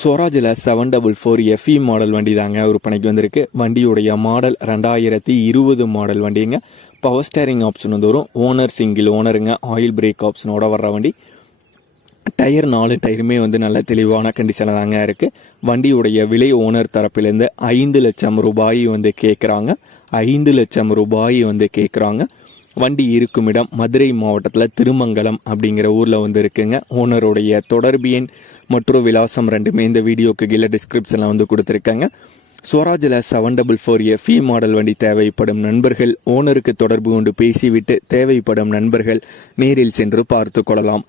ஸ்வராஜில் seven double four FE model வண்டி தாங்க விற்பனைக்கு வந்திருக்கு. வண்டியுடைய மாடல் ரெண்டாயிரத்தி இருபது மாடல் வண்டிங்க. பவர் ஸ்டேரிங் ஆப்ஷன் வந்து வரும். ஓனர் சிங்கிள் ஓனருங்க ஆயில் பிரேக் ஆப்ஷனோட வர்ற வண்டி. டயர் நாலு டயருமே வந்து நல்ல தெளிவான கண்டிஷனில் தாங்க இருக்குது வண்டியுடைய விலை ஓனர் தரப்பிலேருந்து ஐந்து லட்சம் ரூபாய் வந்து கேட்குறாங்க ஐந்து லட்சம் ரூபாய் வந்து கேட்குறாங்க வண்டி இருக்கும் இடம் மதுரை மாவட்டத்தில் திருமங்கலம் அப்படிங்கிற ஊரில் வந்து இருக்குங்க ஓனருடைய தொடர்பு எண் மற்றும் விலாசம் ரெண்டுமே இந்த வீடியோக்கு கீழே டிஸ்கிரிப்ஷனில் வந்து கொடுத்துருக்காங்க. ஸ்வராஜில் seven double four FE model வண்டி தேவைப்படும் நண்பர்கள் ஓனருக்கு தொடர்பு கொண்டு பேசிவிட்டு தேவைப்படும் நண்பர்கள் நேரில் சென்று பார்த்து கொள்ளலாம்.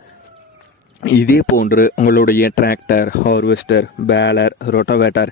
இதே போன்று உங்களுடைய டிராக்டர் ஹார்வெஸ்டர் பேலர் ரொட்டவேட்டர்